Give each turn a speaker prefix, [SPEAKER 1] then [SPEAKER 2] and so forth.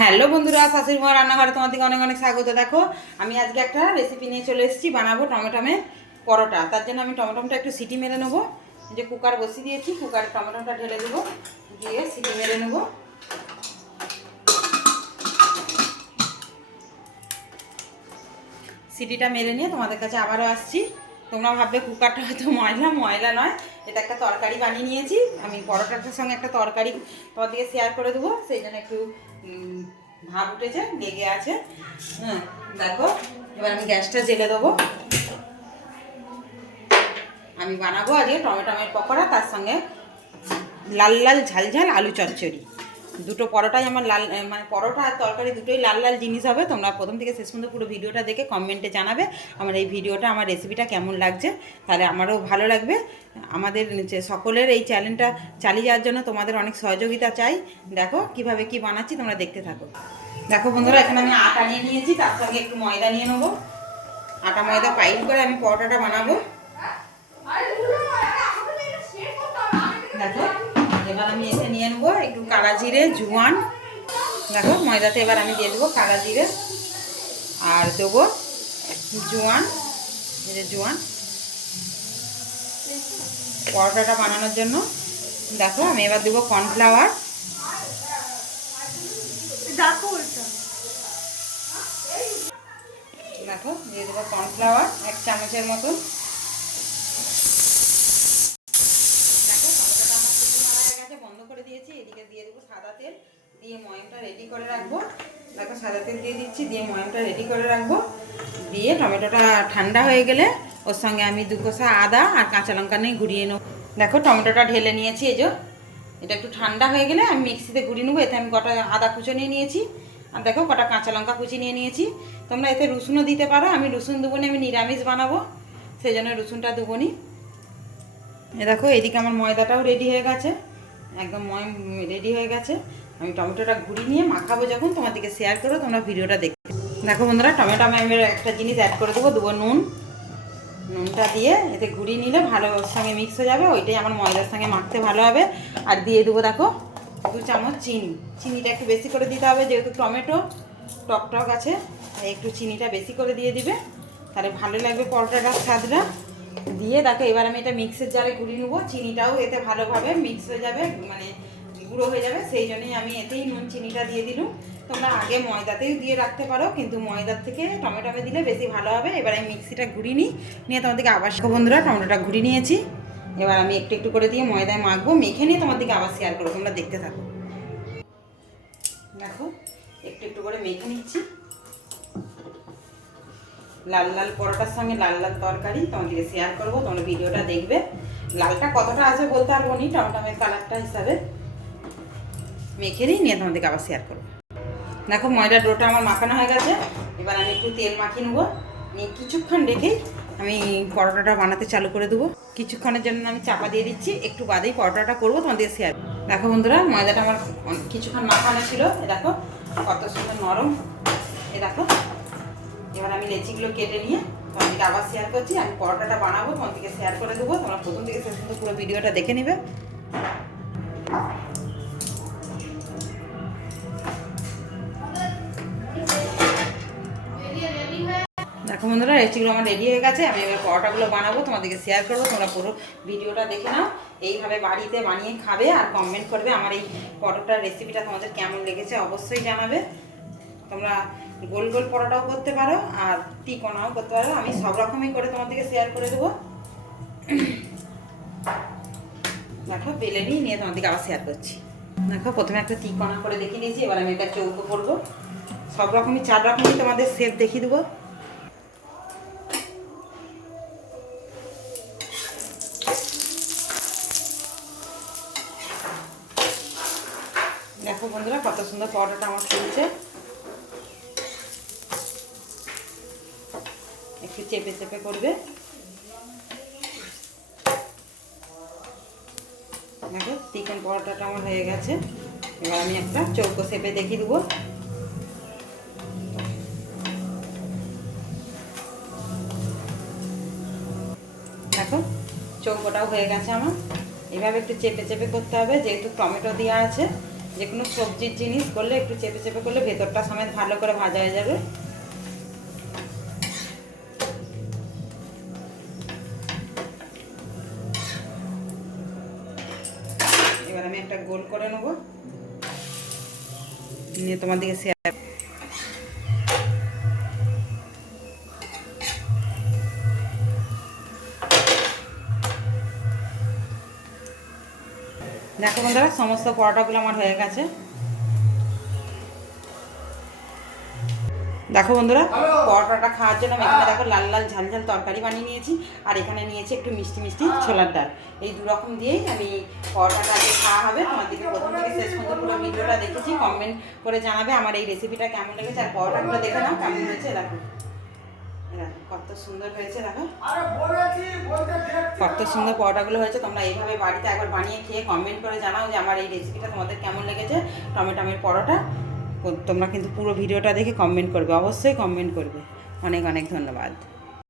[SPEAKER 1] Hello বন্ধুরা, শাশুড়ি মা রান্নাঘরে তোমাদেরকে অনেক অনেক স্বাগত। দেখো, আমি আজকে একটা রেসিপি নিয়ে চলে এসেছি, বানাবো টমেটোমে পরোটা। তার জন্য আমি টমেটোমটা একটু সিটি মেরে নেব। যে কুকার বসিয়ে দিয়েছি কুকারে টমেটোটা ঢেলে দেবো, দিয়ে সিটি মেরে নেব। সিটিটা মেরে নিয়ে তোমাদের কাছে আবারও আসছি। তোমরা ভাববে কুকারটা হয়তো ময়লা ময়লা নয়। এটা একটা তরকারি বানিয়ে নিয়েছি। আমি পরোটাটার সঙ্গে একটা তরকারি তোমাদেরকে শেয়ার করে দেবো। সেই জন্য একটু ভাব উঠেছে লেগে আছে। হ্যাঁ দেখো, এবার আমি গ্যাসটা জেলে দেবো। আমি বানাবো আজকে টমেটোমের পকোড়া, তার সঙ্গে লাল লাল ঝাল ঝাল আলু চচ্চড়ি। দুটো পরোটাই আমার লাল মানে পরোটা আর তরকারি দুটোই লাল লাল জিনিস হবে। তোমরা প্রথম থেকে শেষ পর্যন্ত পুরো ভিডিওটা দেখে কমেন্টে জানাবে আমার এই ভিডিওটা, আমার রেসিপিটা কেমন লাগছে। তাহলে আমারও ভালো লাগবে। আমাদের সকলের এই চ্যানেলটা চালিয়ে যাওয়ার জন্য তোমাদের অনেক সহযোগিতা চাই। দেখো কীভাবে কি বানাচ্ছি, তোমরা দেখতে থাকো। দেখো বন্ধুরা, এখানে আমি আটা নিয়ে নিয়েছি, তার সঙ্গে একটু ময়দা নিয়ে নেব। আটা ময়দা পাইল করে আমি পরোটাটা বানাবো। জিরে জোয়ান। দেখো ময়দাতে এবার আমি দিয়ে দেবো কালা জিরে। আর দেবো জোয়ান যে জোয়ান। পরোটাটা বানানোর জন্য। দেখো আমি এবার দেবো কর্নফ্লাওয়ার। দেখো দিয়ে দেবো কর্নফ্লাওয়ার এক চামচের মতো দেখো টমেটোটা আমার কুচি মারা হয়ে গেছে বন্ধ করে দিয়েছি এদিকে দিয়ে দেবো সাদা তেল, দিয়ে ময়মটা রেডি করে রাখব। দেখো সাদা তেল দিয়ে দিচ্ছি, দিয়ে ময়মটা রেডি করে রাখব। দিয়ে টমেটোটা ঠান্ডা হয়ে গেলে ওর সঙ্গে আমি দু কষা আদা আর কাঁচা লঙ্কা নিয়ে ঘুরিয়ে নেব। দেখো টমেটোটা ঢেলে নিয়েছি যে। এটা একটু ঠান্ডা হয়ে গেলে আমি মিক্সিতে ঘুরিয়ে নেব, এতে আমি কটা আদা কুচো নিয়ে নিয়েছি। আর দেখো কটা কাঁচা লঙ্কা কুচি নিয়ে নিয়েছি। তোমরা এতে রসুনও দিতে পারো, আমি রসুন দেবো আমি নিরামিষ বানাবো, সেই জন্য রসুনটা দেবো নি দেখো, এদিকে আমার ময়দাটাও রেডি হয়ে গেছে। একদম ময় রেডি হয়ে গেছে। আমি টমেটোটা ঘুরিয়ে নিয়ে মাখাবো যখন তোমাদেরকে শেয়ার করো, তোমরা ভিডিওটা দেখতে দেখো বন্ধুরা, টমেটো আমি একটা জিনিস অ্যাড করে দেবো দেবো নুন। নুনটা দিয়ে এতে ঘুরিয়ে নিলে ভালো সঙ্গে মিক্স হয়ে যাবে, ওইটাই আমার ময়দার সঙ্গে মাখতে ভালো হবে। আর দিয়ে দেবো, দেখো, দু চামচ চিনি। চিনিটা একটু বেশি করে দিতে হবে, যেহেতু টমেটো টক টক আছে একটু চিনিটা বেশি করে দিয়ে দিবে। তাহলে ভালো লাগবে পরোটাটার স্বাদটা। দিয়ে দেখো, এবার আমি এটা মিক্সের জারে গুঁড়িয়ে নেব, চিনিটাও এতে ভালোভাবে মিক্স হয়ে যাবে মানে গুঁড়ো হয়ে যাবে, সেই জন্যই আমি এতেই নুন চিনিটা দিয়ে দিলুম। তোমরা আগে ময়দাতেই দিয়ে রাখতে পারো, কিন্তু ময়দার থেকে টমেটোমে দিলে বেশি ভালো হবে। এবার আমি মিক্সিটা ঘুরিয়ে নিই, নিয়ে তোমাদেরকে আবার বন্ধুরা, টমেটোটা ঘুরিয়ে নিয়েছি। এবার আমি একটু একটু করে দিয়ে ময়দায় মাখবো, মেখে নিয়ে তোমাদেরকে আবার শেয়ার করব, তোমরা দেখতে থাকো। দেখো, একটু একটু করে মেখে নিচ্ছি। লাল লাল পরোটার সঙ্গে লাল লাল তরকারি তোমাদেরকে শেয়ার করব, তোমরা ভিডিওটা দেখবে। লালটা কতটা আছে বলতে পারব নি টমটমের কালারটা হিসাবে মেখে নিই নিয়ে তোমাদেরকে আবার শেয়ার করব। দেখো ময়দা ডোটা আমার মাখানো হয়ে গেছে। এবার আমি একটু তেল মাখিয়ে নেব। নিয়ে কিছুক্ষণ রেখেই আমি পরোটাটা বানাতে চালু করে দেবো। কিছুক্ষণের জন্য আমি চাপা দিয়ে দিচ্ছি। একটু বাদেই পরোটাটা করব তোমাদের শেয়ার দেখো বন্ধুরা, ময়দাটা আমার কিছুক্ষণ মাখানো ছিল। এ দেখো, কত সুন্দর নরম। এ দেখো এবার আমি লেচিগুলো কেটে নিয়ে তোমাদেরকে আবার শেয়ার করছি, আমি পরোটাটা বানাবো তোমাদেরকে শেয়ার করে দেবো, তোমরা প্রথম থেকে শেষ পর্যন্ত পুরো ভিডিওটা দেখে নেবে। দেখো বন্ধুরা রেসিপিগুলো আমার রেডি হয়ে গেছে, আমি এবার পরোটাগুলো বানাবো তোমাদেরকে শেয়ার করব, তোমরা পুরো ভিডিওটা দেখে নাও। এইভাবে বাড়িতে বানিয়ে খাবে আর কমেন্ট করবে, আমার এই পরোটার রেসিপিটা তোমাদের কেমন লেগেছে অবশ্যই জানাবে। তোমরা গোল গোল পরোটাও করতে পারো আর টিকোনাও করতে পারো। আমি সব রকমই করে তোমাদেরকে শেয়ার করে দেবো। দেখো, বেলে নিয়ে নিয়ে তোমাদেরকে আবার শেয়ার করছি। দেখো, প্রথমে একটা তিকোনা করে দেখিয়ে নিয়েছি এবার আমি এটা চৌকো করব। সব রকমই, চার রকমই তোমাদের শেপ দেখিয়ে দেবো। দেখো বন্ধুরা, কত সুন্দর পরোটাটা আমার চলছে একটু চেপে চেপে করবে। দেখো, চিকেন পরোটাটা আমার হয়ে গেছে। এবার আমি একটা চৌকো শেপে দেখিয়ে দেবো। দেখো, চৌকোটাও হয়ে গেছে আমার। এভাবে একটু চেপে চেপে করতে হবে, যেহেতু টমেটো দেওয়া আছে। যে কোনো সবজির জিনিস করলে একটু চেপে চেপে করলে ভেতরটা সমেত ভালো করে ভাজা হয়ে যাবে। এবার আমি একটা গোল করে নেব। নিয়ে তোমার দিকে শেয়ার দেখো বন্ধুরা, সমস্ত পরোটাগুলো আমার হয়ে গেছে। দেখো বন্ধুরা পরোটাটা খাওয়ার জন্য আমি এখানে দেখো লাল লাল ঝাল ঝাল তরকারি বানিয়ে নিয়েছি আর এখানে নিয়েছি একটু মিষ্টি মিষ্টি ছোলার ডাল। এই দু রকম দিয়েই আমি পরোটাটা আজকে খাওয়া হবে। তোমাদেরকে প্রথম থেকে শেষ পর্যন্ত পুরো ভিডিওটা দেখেছি কমেন্ট করে জানাবে আমার এই রেসিপিটা কেমন লেগেছে আর পরোটাগুলো দেখে নাও কেমন হয়েছে দেখো। কত সুন্দর হয়েছে দেখো। কত সুন্দর পরোটাগুলো হয়েছে তোমরা এইভাবে বাড়িতে একবার বানিয়ে খেয়ে কমেন্ট করে জানাও যে আমার এই রেসিপিটা তোমাদের কেমন লেগেছে টমেটোমের পরোটা। তোমরা কিন্তু পুরো ভিডিওটা দেখে কমেন্ট করবে অবশ্যই কমেন্ট করবে। অনেক অনেক ধন্যবাদ।